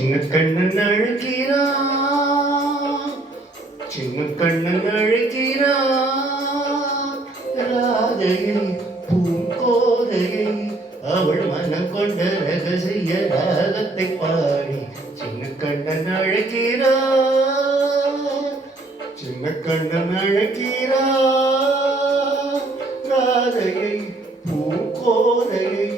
சின்ன கண்ணன் அழைக்கிறா, சின்ன கண்ணன் அழைக்கிறா, ராதையை பூங்கோதையை அவள் மனம் கொண்ட ரகசிய ராகத்தை பாடி சின்ன கண்ணன் அழைக்கிறா, சின்ன கண்ணன் அழைக்கிறா, ராதையை பூங்கோதையை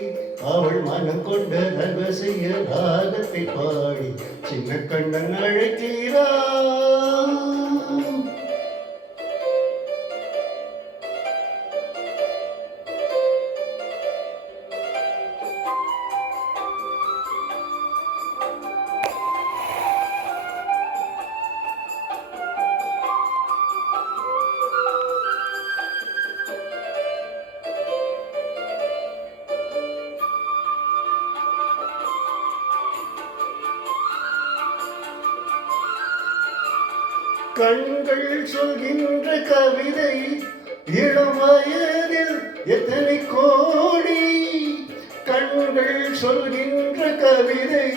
அவள் மனம் கொண்ட ரகசிய ராகத்தை பாடி சின்ன கண்ணன் அழைக்கிறா. கண்கள் சொல்கின்ற கவிதை இளம் வயதில் எத்தனை கோடி, கண்கள் சொல்கின்ற கவிதை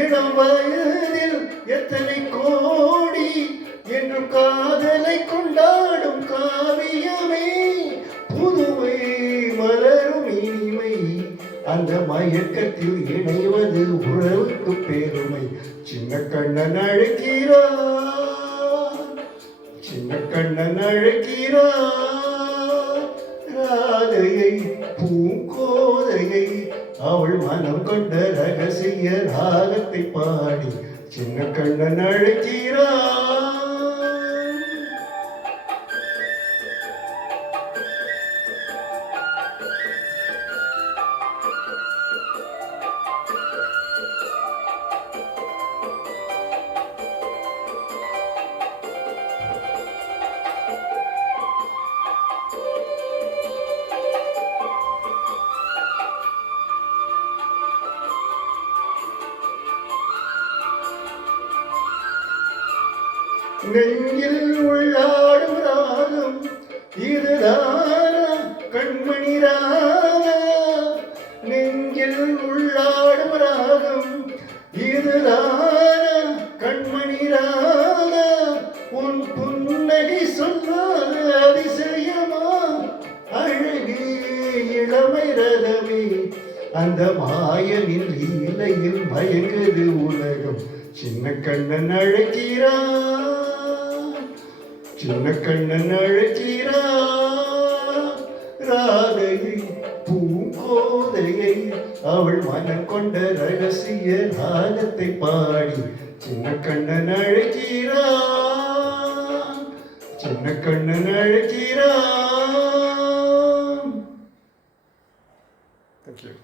இளம் வயதில் எத்தனை கோடி என்று காதலை கொண்டாடும் காவியமே புதுமை மலரும் இனிமை, அந்த மயக்கத்தில் இணைவது உறவுக்கு பெருமை. சின்ன கண்ணன் அழைக்கிறார், சின்ன கண்ணன் அழைக்கிறார், ராதையை பூங்கோதையை அவள் மனம் கொண்ட ரகசிய ராகத்தை பாடி சின்ன கண்ணன் அழைக்கிறார். நெஞ்சில் உள்ளாடும் ராகம் இதுதானா கண்மணி ராகா, நெஞ்சில் உள்ளாடும் ராகம் இதுதானா கண்மணி ராகா, உன் புன்னகை சொன்னால் அதிசயமா அழகே இளமை ரதமே, அந்த மாயனில் லீலையில் மயங்குது உலகம். சின்ன கண்ணன் அழைக்கிறார், சின்ன கண்ணன் அழைக்கிறார், ராதையை பூங்கோதையை அவள் மனம் கொண்ட ரகசிய ராகத்தை பாடி சின்ன கண்ணன் அழைக்கிறார், சின்ன கண்ணன் அழைக்கிறார். Thank you.